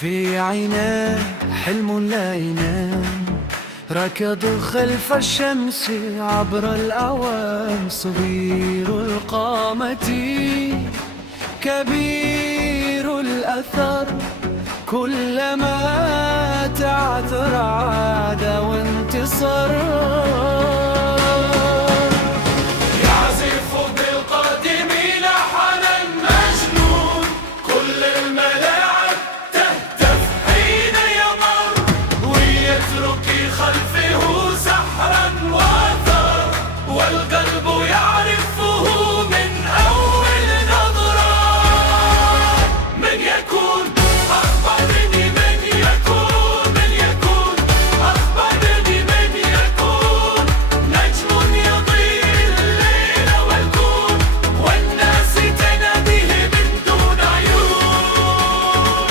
في عيناه حلم لا ينام، ركض خلف الشمس عبر الأعوام، صغير القامة كبير الأثر، كلما تعثر عاد وانتصر. خلفه سحرا وأثر، والقلب يعرفه من أول نظرة. من يكون أخبرني، من يكون، من يكون أخبرني، من يكون نجم يضيء الليل والكون، والناس تناديه من دون عيون.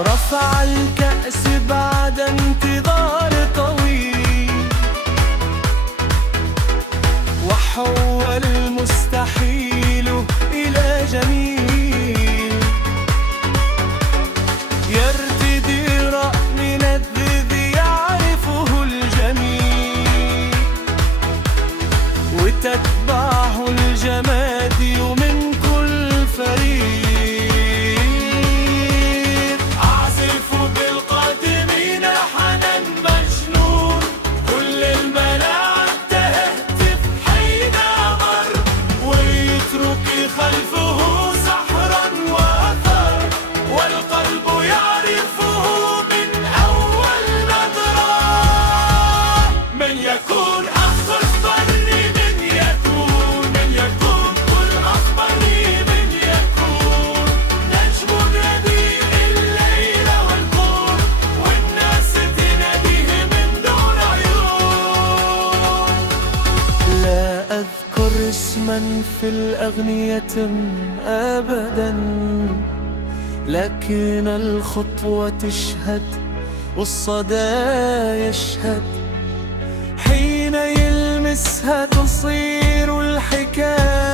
رفع الكأس بعد انتظار طويل، وحول المستحيل إلى جميل، يرتدي من الذذ يعرفه الجميل، وتتبعه الجمادي من كل فريق. خلفه سحرا وأثر، والقلب يعرفه من أول نظرة. من يكون أخبرني، من يكون، من يكون قل أخبرني، من يكون نجم يضيء الليل والكون، والناس تناديه من دون عيون. لا أذكر اسما في الأغنية أبدا، لكن الخطوة تشهد والصدى يشهد، حين يلمسها تصير الحكاية